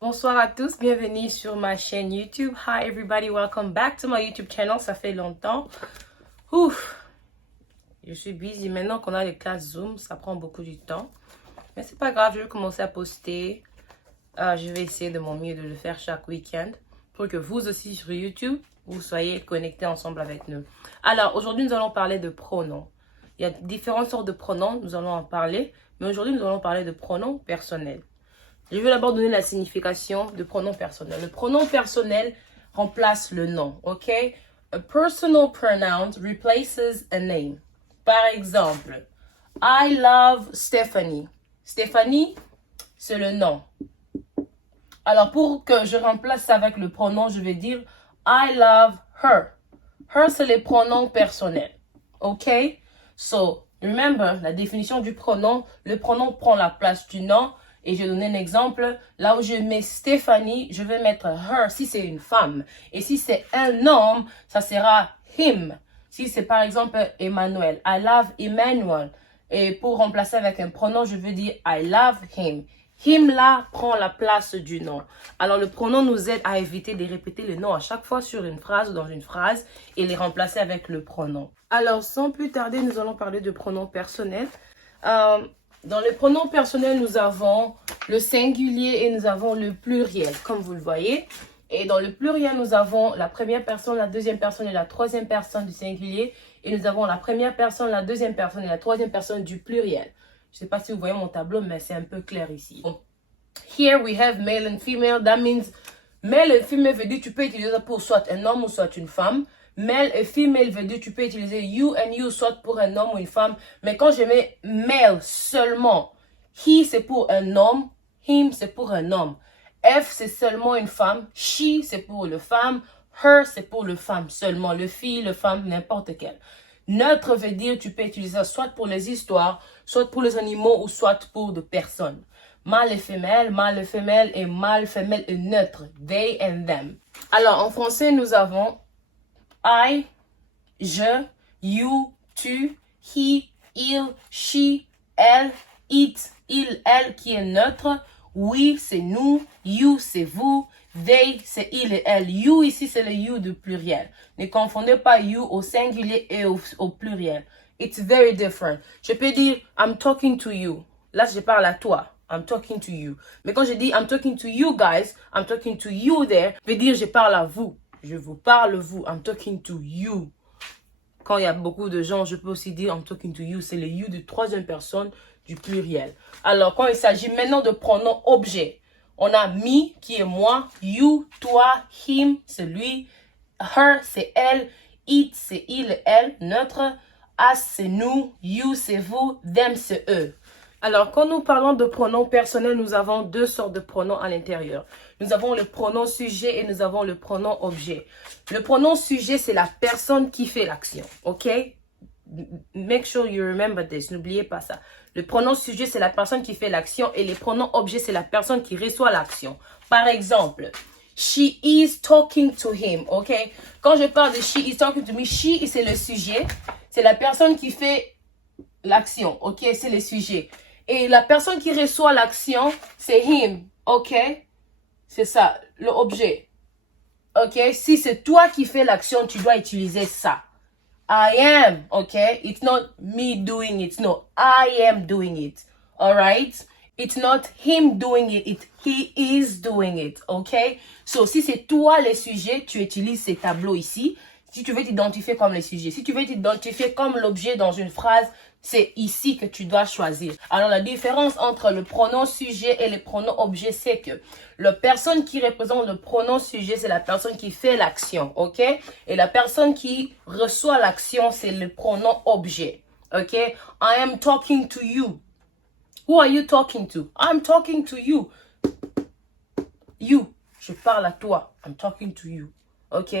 Bonsoir à tous, bienvenue sur ma chaîne YouTube. Hi everybody, welcome back to my YouTube channel. Ça fait longtemps. Ouf, je suis busy. Maintenant qu'on a les classes Zoom, ça prend beaucoup de temps. Mais c'est pas grave, je vais commencer à poster. Je vais essayer de mon mieux de le faire chaque week-end pour que vous aussi sur YouTube, vous soyez connectés ensemble avec nous. Alors, aujourd'hui, nous allons parler de pronoms. Il y a différentes sortes de pronoms, nous allons en parler. Mais aujourd'hui, nous allons parler de pronoms personnels. Je vais d'abord donner la signification de pronom personnel. Le pronom personnel remplace le nom, ok? A personal pronoun replaces a name. Par exemple, I love Stephanie. Stephanie, c'est le nom. Alors, pour que je remplace ça avec le pronom, je vais dire I love her. Her, c'est les pronoms personnels, ok? So, remember, la définition du pronom, le pronom prend la place du nom. Et je vais donner un exemple. Là où je mets Stéphanie, je vais mettre her si c'est une femme. Et si c'est un homme, ça sera him. Si c'est par exemple Emmanuel, I love Emmanuel. Et pour remplacer avec un pronom, je veux dire I love him. Him là prend la place du nom. Alors le pronom nous aide à éviter de répéter le nom à chaque fois sur une phrase ou dans une phrase et les remplacer avec le pronom. Alors sans plus tarder, nous allons parler de pronoms personnels. Dans les pronoms personnels, nous avons le singulier et nous avons le pluriel, comme vous le voyez. Et dans le pluriel, nous avons la première personne, la deuxième personne et la troisième personne du singulier. Et nous avons la première personne, la deuxième personne et la troisième personne du pluriel. Je ne sais pas si vous voyez mon tableau, mais c'est un peu clair ici. Here we have male and female. That means male et female veut dire tu peux utiliser ça pour soit un homme ou soit une femme. Male et female veut dire tu peux utiliser you and you soit pour un homme ou une femme. Mais quand je mets male seulement, he c'est pour un homme, him c'est pour un homme. F c'est seulement une femme, she c'est pour le femme, her c'est pour le femme seulement, le fille, le femme, n'importe quel. Neutre veut dire tu peux utiliser ça soit pour les histoires, soit pour les animaux ou soit pour des personnes. Mâle et femelle et mâle, femelle et neutre. They and them. Alors en français nous avons I, je, you, tu, he, il, she, elle, it, il, elle qui est neutre. We, c'est nous. You, c'est vous. They, c'est il et elle. You, ici, c'est le you du pluriel. Ne confondez pas you au singulier et au pluriel. It's very different. Je peux dire, I'm talking to you. Là, je parle à toi. I'm talking to you. Mais quand je dis, I'm talking to you guys, I'm talking to you there, je veux dire, je parle à vous. Je vous parle, vous. I'm talking to you. Quand il y a beaucoup de gens, je peux aussi dire I'm talking to you. C'est le you de troisième personne du pluriel. Alors, quand il s'agit maintenant de pronoms objets, on a me qui est moi, you, toi, him, c'est lui, her, c'est elle, it, c'est il, elle, neutre, us, c'est nous, you, c'est vous, them, c'est eux. Alors, quand nous parlons de pronoms personnels, nous avons deux sortes de pronoms à l'intérieur. Nous avons le pronom sujet et nous avons le pronom objet. Le pronom sujet, c'est la personne qui fait l'action, ok? Make sure you remember this, n'oubliez pas ça. Le pronom sujet, c'est la personne qui fait l'action et les pronoms objet, c'est la personne qui reçoit l'action. Par exemple, she is talking to him, ok? Quand je parle de she is talking to me, she, c'est le sujet, c'est la personne qui fait l'action, ok? C'est le sujet. Et la personne qui reçoit l'action, c'est him, ok? C'est ça, l'objet. Ok? Si c'est toi qui fais l'action, tu dois utiliser ça. I am, ok? It's not me doing it. No, I am doing it. Alright? It's not him doing it. He is doing it. Ok? So, si c'est toi le sujet, tu utilises ces tableaux ici. Si tu veux t'identifier comme le sujet. Si tu veux t'identifier comme l'objet dans une phrase, c'est ici que tu dois choisir. Alors, la différence entre le pronom sujet et le pronom objet, c'est que la personne qui représente le pronom sujet, c'est la personne qui fait l'action, ok? Et la personne qui reçoit l'action, c'est le pronom objet, ok? I am talking to you. Who are you talking to? I'm talking to you. You. Je parle à toi. I'm talking to you. Ok?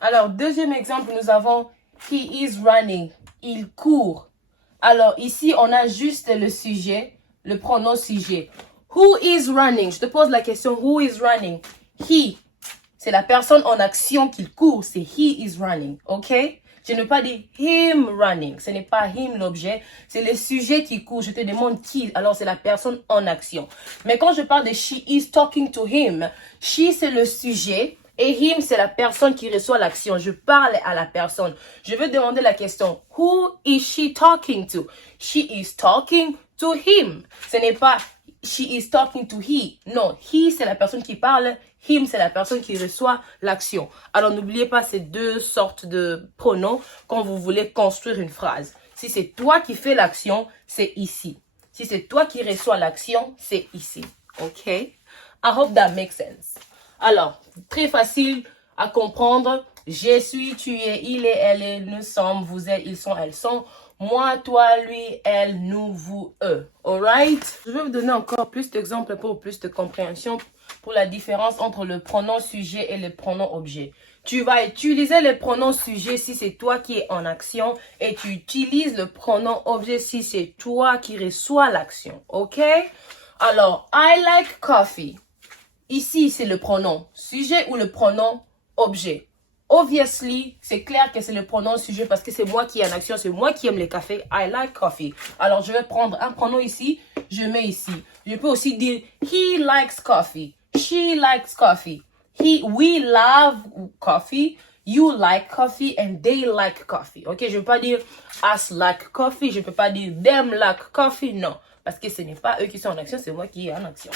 Alors, deuxième exemple, nous avons he is running. Il court. Alors, ici, on a juste le sujet, le pronom sujet. Who is running? Je te pose la question, who is running? He. C'est la personne en action qui court. C'est he is running. OK? Je ne veux pas dire him running. Ce n'est pas him l'objet. C'est le sujet qui court. Je te demande qui. Alors, c'est la personne en action. Mais quand je parle de she is talking to him, she, c'est le sujet. Et him, c'est la personne qui reçoit l'action. Je parle à la personne. Je veux demander la question. Who is she talking to? She is talking to him. Ce n'est pas she is talking to he. Non, he, c'est la personne qui parle. Him, c'est la personne qui reçoit l'action. Alors, n'oubliez pas ces deux sortes de pronoms quand vous voulez construire une phrase. Si c'est toi qui fais l'action, c'est ici. Si c'est toi qui reçois l'action, c'est ici. OK? I hope that makes sense. Alors, très facile à comprendre. Je suis, tu es, il est, elle est, nous sommes, vous êtes, ils sont, elles sont. Moi, toi, lui, elle, nous, vous, eux. Alright? Je vais vous donner encore plus d'exemples pour plus de compréhension pour la différence entre le pronom sujet et le pronom objet. Tu vas utiliser le pronom sujet si c'est toi qui es en action et tu utilises le pronom objet si c'est toi qui reçois l'action. OK? Alors, I like coffee. Ici, c'est le pronom sujet ou le pronom objet. Obviously, c'est clair que c'est le pronom sujet parce que c'est moi qui ai en action, c'est moi qui aime le café. I like coffee. Alors, je vais prendre un pronom ici, je mets ici. Je peux aussi dire he likes coffee. She likes coffee. We love coffee. You like coffee and they like coffee. Ok, je ne peux pas dire us like coffee. Je ne peux pas dire them like coffee. Non, parce que ce n'est pas eux qui sont en action, c'est moi qui ai en action.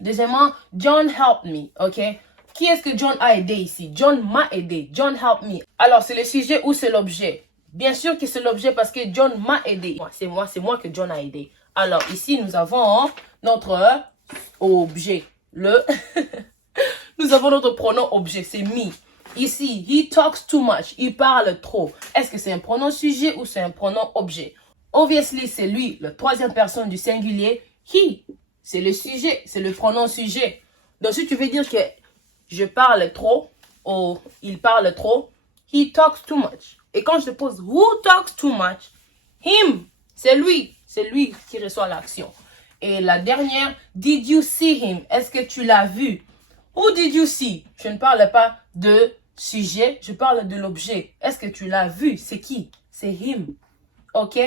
Deuxièmement, John helped me, ok? Qui est-ce que John a aidé ici? John m'a aidé. John helped me. Alors, c'est le sujet ou c'est l'objet? Bien sûr que c'est l'objet parce que John m'a aidé. C'est moi que John a aidé. Alors, ici, nous avons notre objet. Nous avons notre pronom objet, c'est me. Ici, he talks too much. Il parle trop. Est-ce que c'est un pronom sujet ou c'est un pronom objet? Obviously, c'est lui, la troisième personne du singulier. He. C'est le sujet, c'est le pronom sujet. Donc, si tu veux dire que je parle trop, ou il parle trop, he talks too much. Et quand je te pose who talks too much, him, c'est lui qui reçoit l'action. Et la dernière, did you see him? Est-ce que tu l'as vu? Who did you see? Je ne parle pas de sujet, je parle de l'objet. Est-ce que tu l'as vu? C'est qui? C'est him. Ok?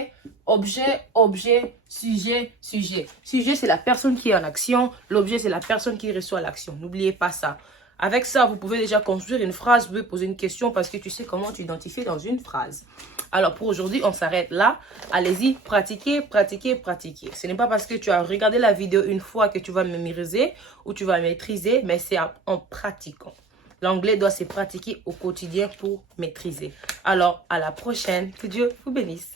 Objet, objet, sujet, sujet. Sujet, c'est la personne qui est en action. L'objet, c'est la personne qui reçoit l'action. N'oubliez pas ça. Avec ça, vous pouvez déjà construire une phrase. Vous pouvez poser une question parce que tu sais comment t'identifier dans une phrase. Alors, pour aujourd'hui, on s'arrête là. Allez-y, pratiquez, pratiquez, pratiquez. Ce n'est pas parce que tu as regardé la vidéo une fois que tu vas mémoriser ou tu vas maîtriser, mais c'est en pratiquant. L'anglais doit se pratiquer au quotidien pour maîtriser. Alors, à la prochaine. Que Dieu vous bénisse.